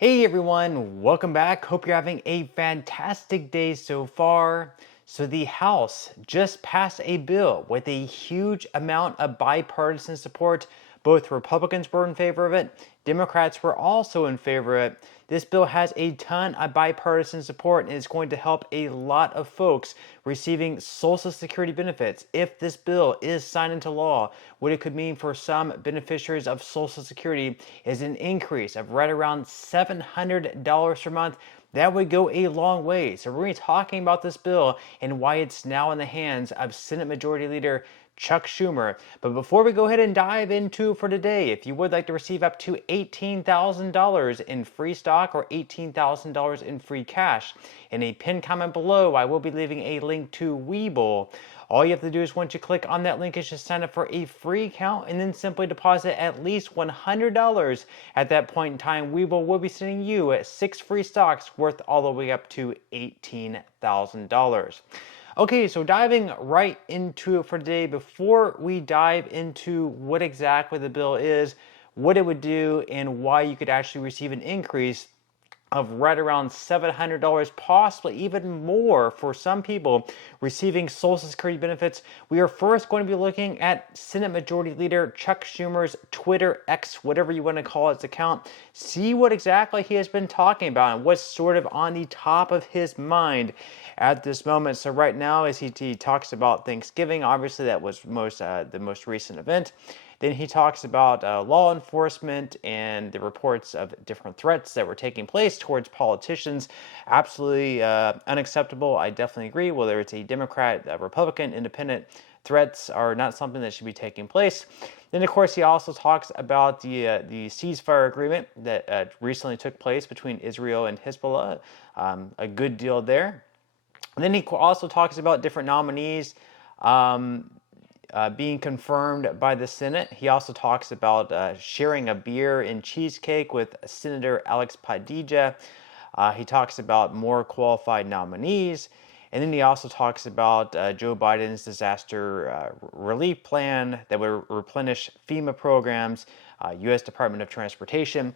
Hey everyone, welcome back. Hope you're having a fantastic day so far. So, the House just passed a bill with a huge amount of bipartisan support. Both Republicans were in favor of it, Democrats were also in favor of it. This bill has a ton of bipartisan support and is going to help a lot of folks receiving Social Security benefits. If this bill is signed into law, what it could mean for some beneficiaries of Social Security is an increase of right around $700 per month. That would go a long way. So, we're going to be talking about this bill and why it's now in the hands of Senate Majority Leader Chuck Schumer. But before we go ahead and dive into for today, if you would like to receive up to $18,000 in free stock or $18,000 in free cash, in a pinned comment below, I will be leaving a link to Webull. All you have to do is once you click on that link is just sign up for a free account and then simply deposit at least $100. At that point in time, Webull will be sending you 6 free stocks worth all the way up to $18,000. Okay, so diving right into it for today, before we dive into what exactly the bill is, what it would do, and why you could actually receive an increase of right around $700, possibly even more for some people receiving Social Security benefits. We are first going to be looking at Senate Majority Leader Chuck Schumer's Twitter X, whatever you want to call its account. See what exactly he has been talking about and what's sort of on the top of his mind at this moment. So right now, as he talks about Thanksgiving, obviously that was the most recent event. Then he talks about law enforcement and the reports of different threats that were taking place towards politicians. Absolutely unacceptable. I definitely agree. Whether it's a Democrat, a Republican, independent, threats are not something that should be taking place. Then, of course, he also talks about the ceasefire agreement that recently took place between Israel and Hezbollah. A good deal there. And then he also talks about different nominees being confirmed by the Senate. He also talks about sharing a beer and cheesecake with Senator Alex Padilla. He talks about more qualified nominees. And then he also talks about Joe Biden's disaster relief plan that would replenish FEMA programs, U.S. Department of Transportation,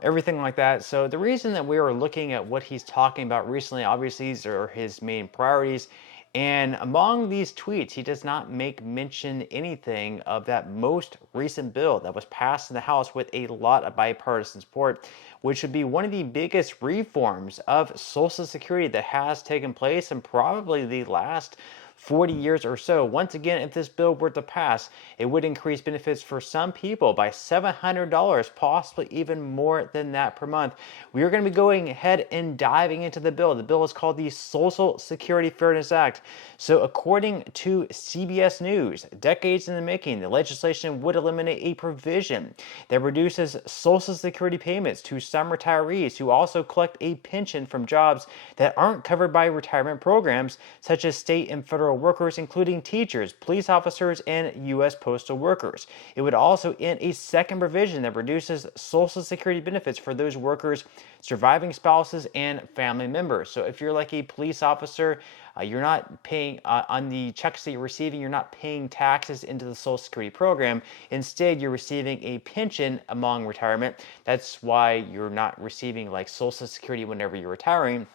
everything like that. So the reason that we are looking at what he's talking about recently, obviously these are his main priorities. And among these tweets, he does not make mention anything of that most recent bill that was passed in the House with a lot of bipartisan support, which would be one of the biggest reforms of Social Security that has taken place in probably the last 40 years or so. Once again, if this bill were to pass, it would increase benefits for some people by $700, possibly even more than that per month. We are going to be going ahead and diving into the bill. The bill is called the Social Security Fairness Act. So according to CBS News, decades in the making, the legislation would eliminate a provision that reduces Social Security payments to some retirees who also collect a pension from jobs that aren't covered by retirement programs, such as state and federal workers, including teachers, police officers, and U.S. postal workers. It would also end a second provision that reduces Social Security benefits for those workers, surviving spouses, and family members. So if you're like a police officer, you're not paying on the checks that you're receiving, you're not paying taxes into the Social Security program. Instead, you're receiving a pension among retirement. That's why you're not receiving like Social Security whenever you're retiring.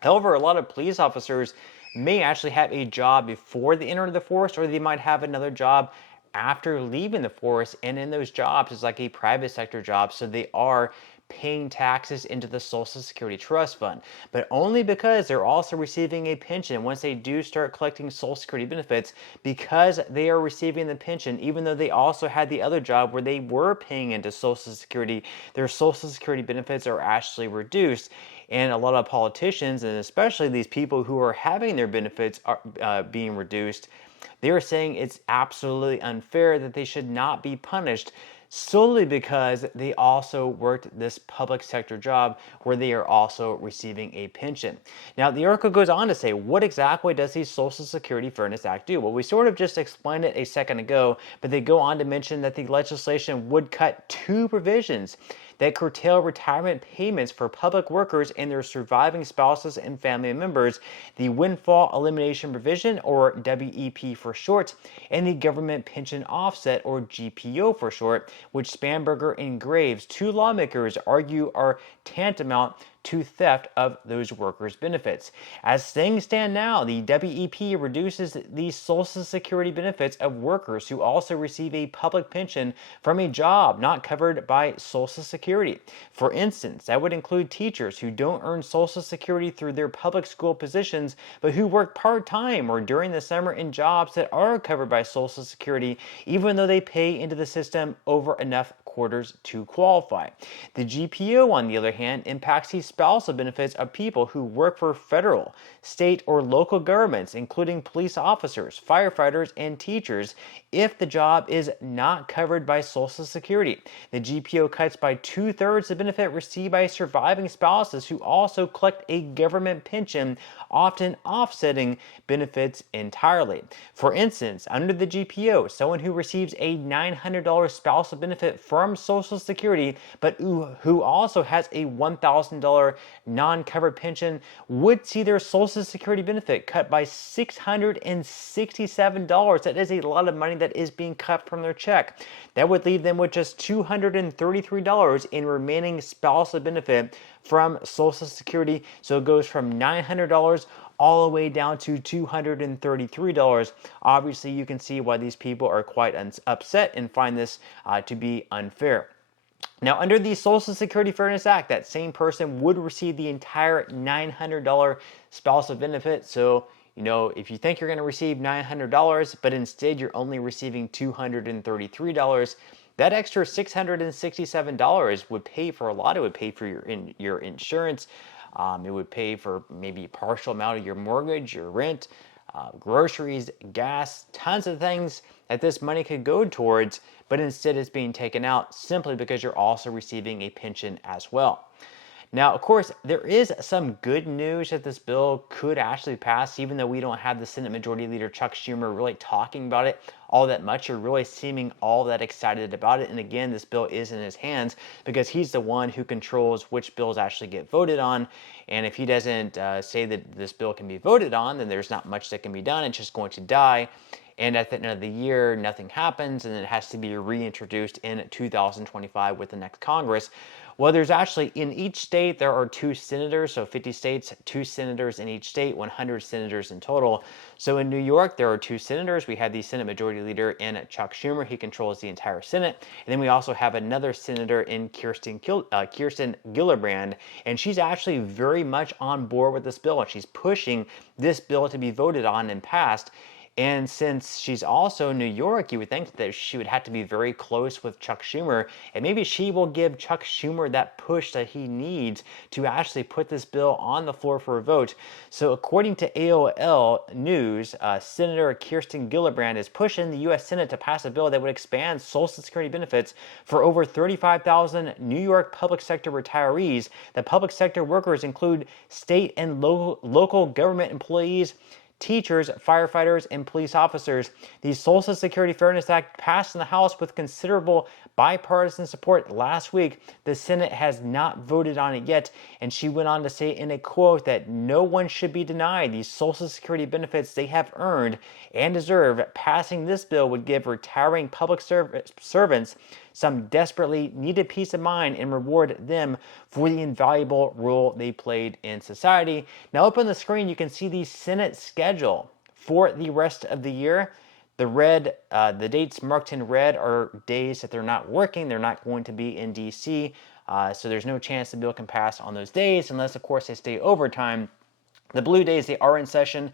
However, a lot of police officers may actually have a job before they enter the force, or they might have another job after leaving the force, and in those jobs it's like a private sector job, so they are paying taxes into the Social Security Trust Fund, but only because they're also receiving a pension once they do start collecting Social Security benefits. Because they are receiving the pension, even though they also had the other job where they were paying into Social Security, their Social Security benefits are actually reduced. And a lot of politicians, and especially these people who are having their benefits being reduced, they are saying it's absolutely unfair, that they should not be punished solely because they also worked this public sector job where they are also receiving a pension. Now, the article goes on to say, what exactly does the Social Security Fairness Act do? Well, we sort of just explained it a second ago, but they go on to mention that the legislation would cut 2 provisions that curtail retirement payments for public workers and their surviving spouses and family members, the Windfall Elimination Provision, or WEP for short, and the Government Pension Offset, or GPO for short, which Spanberger and Graves, two lawmakers, argue are tantamount to theft of those workers' benefits. As things stand now, the WEP reduces the Social Security benefits of workers who also receive a public pension from a job not covered by Social Security. For instance, that would include teachers who don't earn Social Security through their public school positions, but who work part-time or during the summer in jobs that are covered by Social Security, even though they pay into the system over enough quarters to qualify. The GPO, on the other hand, impacts the spousal benefits of people who work for federal, state, or local governments, including police officers, firefighters, and teachers, if the job is not covered by Social Security. The GPO cuts by 2/3 the benefit received by surviving spouses who also collect a government pension, often offsetting benefits entirely. For instance, under the GPO, someone who receives a $900 spousal benefit from Social Security, but who also has a $1,000 non-covered pension, would see their Social Security benefit cut by $667. That is a lot of money that is being cut from their check. That would leave them with just $233 in remaining spousal benefit from Social Security. So it goes from $900 all the way down to $233. Obviously, you can see why these people are quite upset and find this to be unfair. Now, under the Social Security Fairness Act, that same person would receive the entire $900 spousal benefit. So, if you think you're going to receive $900, but instead you're only receiving $233, that extra $667 would pay for a lot. It would pay for your insurance. It would pay for maybe a partial amount of your mortgage, your rent, groceries, gas, tons of things that this money could go towards, but instead it's being taken out simply because you're also receiving a pension as well. Now, of course, there is some good news that this bill could actually pass, even though we don't have the Senate Majority Leader Chuck Schumer really talking about it all that much or really seeming all that excited about it. And again, this bill is in his hands because he's the one who controls which bills actually get voted on. And if he doesn't say that this bill can be voted on, then there's not much that can be done. It's just going to die. And at the end of the year, nothing happens, and it has to be reintroduced in 2025 with the next Congress. Well, there's actually, in each state, there are 2 senators, so 50 states, 2 senators in each state, 100 senators in total. So in New York, there are 2 senators. We have the Senate Majority Leader in Chuck Schumer. He controls the entire Senate. And then we also have another senator in Kirsten Gillibrand, and she's actually very much on board with this bill, and she's pushing this bill to be voted on and passed. And since she's also in New York, you would think that she would have to be very close with Chuck Schumer, and maybe she will give Chuck Schumer that push that he needs to actually put this bill on the floor for a vote. So according to AOL News, Senator Kirsten Gillibrand is pushing the U.S. Senate to pass a bill that would expand Social Security benefits for over 35,000 New York public sector retirees. The public sector workers include state and local government employees, teachers, firefighters, and police officers. The Social Security Fairness Act passed in the House with considerable bipartisan support last week. The Senate has not voted on it yet, and she went on to say in a quote that no one should be denied the Social Security benefits they have earned and deserve. Passing this bill would give retiring public servants some desperately needed peace of mind and reward them for the invaluable role they played in society. Now up on the screen, you can see the Senate schedule for the rest of the year. The dates marked in red are days that they're not working. They're not going to be in DC. So there's no chance the bill can pass on those days unless, of course, they stay overtime. The blue days, they are in session.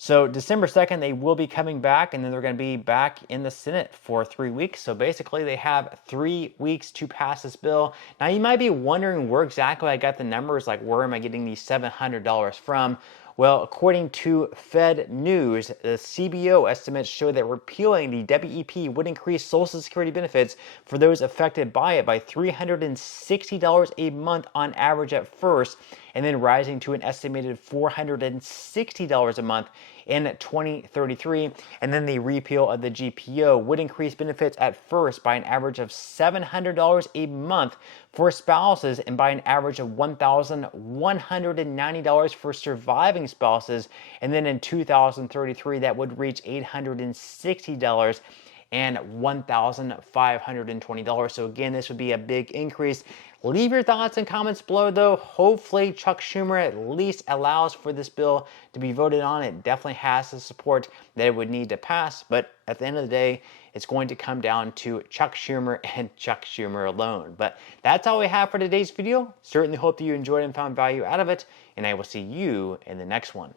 So December 2nd, they will be coming back, and then they're going to be back in the Senate for 3 weeks. So basically, they have 3 weeks to pass this bill. Now, you might be wondering where exactly I got the numbers, like where am I getting these $700 from? Well, according to Fed News, the CBO estimates show that repealing the WEP would increase Social Security benefits for those affected by it by $360 a month on average at first, and then rising to an estimated $460 a month in 2033. And then the repeal of the GPO would increase benefits at first by an average of $700 a month for spouses and by an average of $1,190 for surviving spouses. And then in 2033, that would reach $860 and $1,520. So again, this would be a big increase. Leave your thoughts and comments below though. Hopefully Chuck Schumer at least allows for this bill to be voted on. It definitely has the support that it would need to pass, but at the end of the day, it's going to come down to Chuck Schumer and Chuck Schumer alone. But that's all we have for today's video. Certainly hope that you enjoyed and found value out of it, and I will see you in the next one.